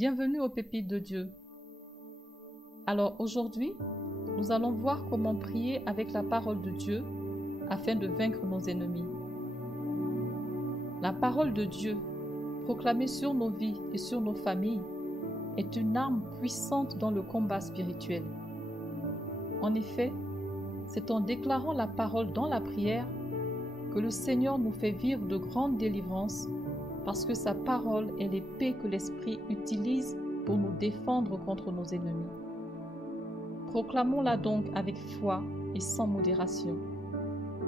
Bienvenue aux Pépites de Dieu. Alors aujourd'hui, nous allons voir comment prier avec la parole de Dieu afin de vaincre nos ennemis. La parole de Dieu, proclamée sur nos vies et sur nos familles, est une arme puissante dans le combat spirituel. En effet, c'est en déclarant la parole dans la prière que le Seigneur nous fait vivre de grandes délivrances, parce que sa parole est l'épée que l'Esprit utilise pour nous défendre contre nos ennemis. Proclamons-la donc avec foi et sans modération.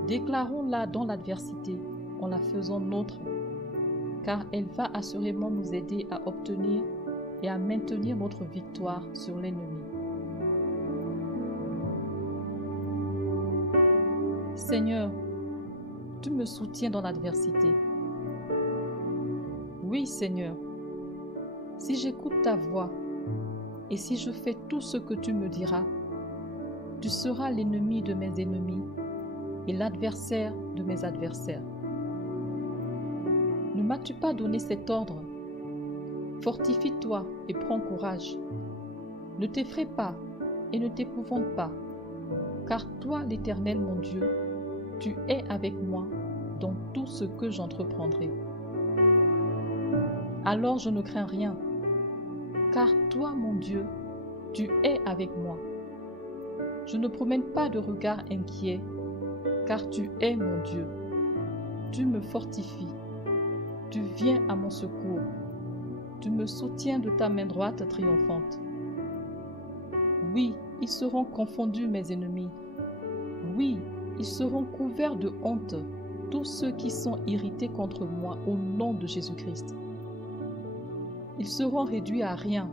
Déclarons-la dans l'adversité en la faisant nôtre, car elle va assurément nous aider à obtenir et à maintenir notre victoire sur l'ennemi. Seigneur, tu me soutiens dans l'adversité. Oui, Seigneur, si j'écoute ta voix et si je fais tout ce que tu me diras, tu seras l'ennemi de mes ennemis et l'adversaire de mes adversaires. Ne m'as-tu pas donné cet ordre? Fortifie-toi et prends courage. Ne t'effraie pas et ne t'épouvante pas, car toi, l'Éternel mon Dieu, tu es avec moi dans tout ce que j'entreprendrai. Alors je ne crains rien, car toi, mon Dieu, tu es avec moi. Je ne promène pas de regard inquiet, car tu es mon Dieu. Tu me fortifies, tu viens à mon secours, tu me soutiens de ta main droite triomphante. Oui, ils seront confondus, mes ennemis. Oui, ils seront couverts de honte, tous ceux qui sont irrités contre moi au nom de Jésus-Christ. Ils seront réduits à rien.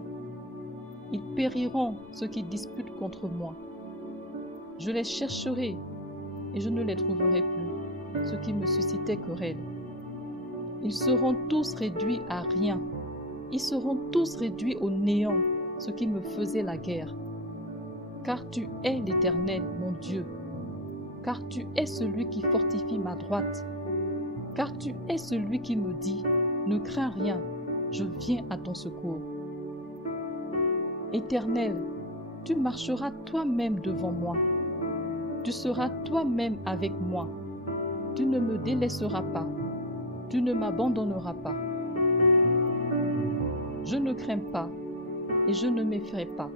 Ils périront ceux qui disputent contre moi. Je les chercherai et je ne les trouverai plus, ceux qui me suscitaient querelle. Ils seront tous réduits à rien. Ils seront tous réduits au néant, ceux qui me faisaient la guerre. Car tu es l'Éternel, mon Dieu. Car tu es celui qui fortifie ma droite. Car tu es celui qui me dit, ne crains rien, je viens à ton secours. Éternel, tu marcheras toi-même devant moi. Tu seras toi-même avec moi. Tu ne me délaisseras pas. Tu ne m'abandonneras pas. Je ne crains pas et je ne m'effraie pas.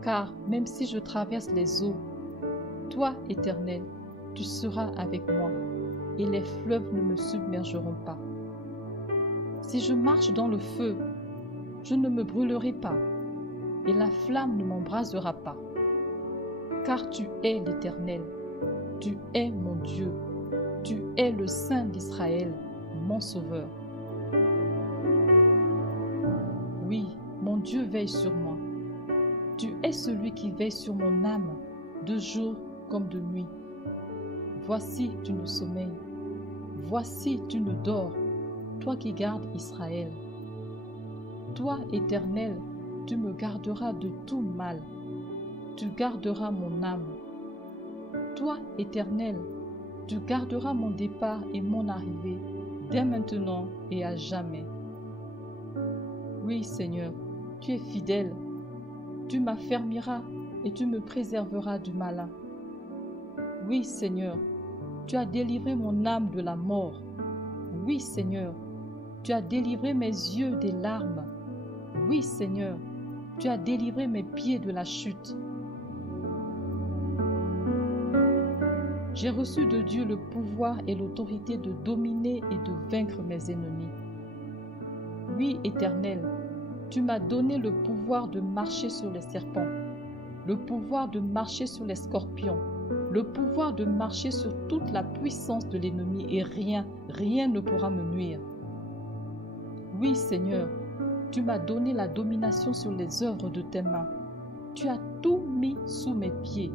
Car même si je traverse les eaux, toi, Éternel, tu seras avec moi et les fleuves ne me submergeront pas. Si je marche dans le feu, je ne me brûlerai pas, et la flamme ne m'embrasera pas. Car tu es l'Éternel, tu es mon Dieu, tu es le Saint d'Israël, mon Sauveur. Oui, mon Dieu veille sur moi. Tu es celui qui veille sur mon âme, de jour comme de nuit. Voici, tu ne sommeilles. Voici, tu ne dors. Toi qui gardes Israël. Toi, Éternel, tu me garderas de tout mal. Tu garderas mon âme. Toi, Éternel, tu garderas mon départ et mon arrivée, dès maintenant et à jamais. Oui, Seigneur, tu es fidèle. Tu m'affermiras et tu me préserveras du malin. Oui, Seigneur, tu as délivré mon âme de la mort. Oui, Seigneur, tu as délivré mes yeux des larmes. Oui, Seigneur, tu as délivré mes pieds de la chute. J'ai reçu de Dieu le pouvoir et l'autorité de dominer et de vaincre mes ennemis. Oui, Éternel, tu m'as donné le pouvoir de marcher sur les serpents, le pouvoir de marcher sur les scorpions, le pouvoir de marcher sur toute la puissance de l'ennemi et rien ne pourra me nuire. Oui, Seigneur, tu m'as donné la domination sur les œuvres de tes mains. Tu as tout mis sous mes pieds,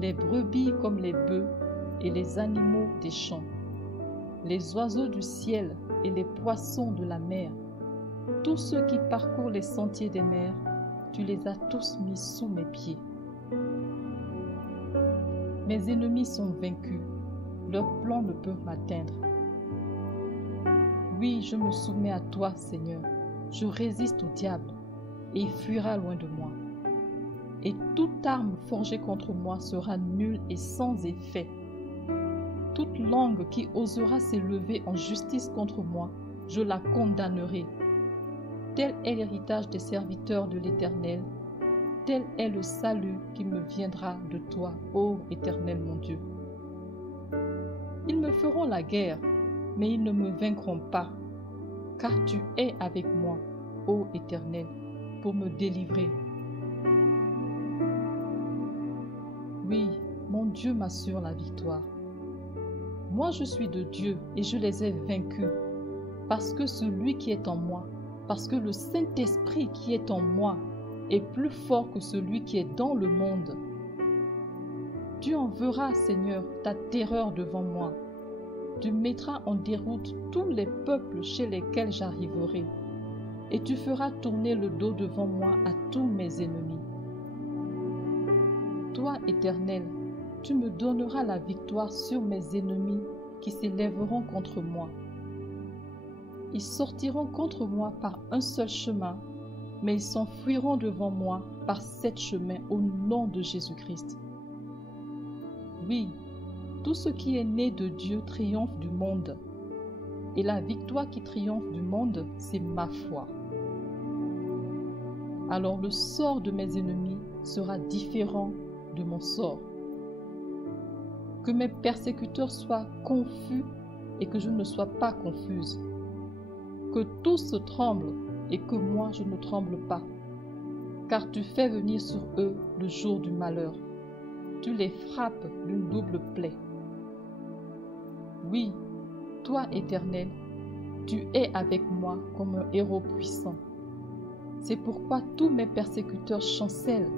les brebis comme les bœufs et les animaux des champs, les oiseaux du ciel et les poissons de la mer. Tous ceux qui parcourent les sentiers des mers, tu les as tous mis sous mes pieds. Mes ennemis sont vaincus, leurs plans ne peuvent m'atteindre. Oui, je me soumets à toi, Seigneur. je résiste au diable, et il fuira loin de moi. Et toute arme forgée contre moi sera nulle et sans effet. Toute langue qui osera s'élever en justice contre moi, je la condamnerai. Tel est l'héritage des serviteurs de l'Éternel, tel est le salut qui me viendra de toi, ô Éternel mon Dieu. Ils me feront la guerre, mais ils ne me vaincront pas, car tu es avec moi, ô Éternel, pour me délivrer. Oui, mon Dieu m'assure la victoire. Moi je suis de Dieu et je les ai vaincus, parce que celui qui est en moi, parce que le Saint-Esprit qui est en moi est plus fort que celui qui est dans le monde. Tu enverras, Seigneur, ta terreur devant moi. Tu mettras en déroute tous les peuples chez lesquels j'arriverai, et tu feras tourner le dos devant moi à tous mes ennemis. Toi, Éternel, tu me donneras la victoire sur mes ennemis qui s'élèveront contre moi. Ils sortiront contre moi par un seul chemin, mais ils s'enfuiront devant moi par 7 chemins au nom de Jésus-Christ. Oui, tout ce qui est né de Dieu triomphe du monde, et la victoire qui triomphe du monde, c'est ma foi. Alors le sort de mes ennemis sera différent de mon sort. Que mes persécuteurs soient confus et que je ne sois pas confuse. Que tous se tremblent et que moi je ne tremble pas. Car tu fais venir sur eux le jour du malheur. Tu les frappes d'une double plaie. Oui, toi, Éternel, tu es avec moi comme un héros puissant. C'est pourquoi tous mes persécuteurs chancellent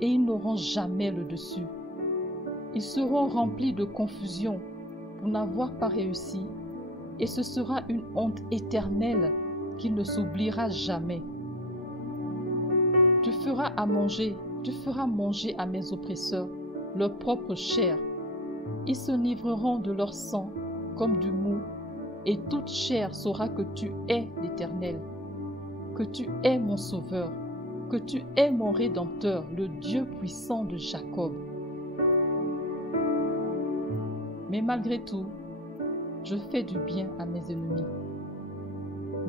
et ils n'auront jamais le dessus. Ils seront remplis de confusion pour n'avoir pas réussi, et ce sera une honte éternelle qui ne s'oubliera jamais. Tu feras manger à mes oppresseurs leur propre chair. Ils se livreront de leur sang comme du mou, et toute chair saura que tu es l'Éternel, que tu es mon Sauveur, que tu es mon Rédempteur, le Dieu puissant de Jacob. Mais malgré tout, je fais du bien à mes ennemis.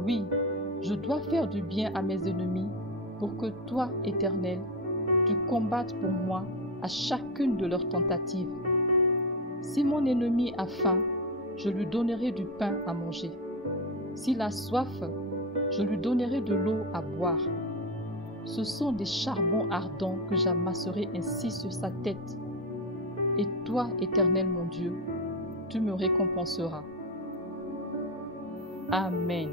Oui, je dois faire du bien à mes ennemis pour que toi, Éternel, tu combattes pour moi à chacune de leurs tentatives. Si mon ennemi a faim, je lui donnerai du pain à manger. S'il a soif, je lui donnerai de l'eau à boire. Ce sont des charbons ardents que j'amasserai ainsi sur sa tête. Et toi, Éternel mon Dieu, tu me récompenseras. Amen.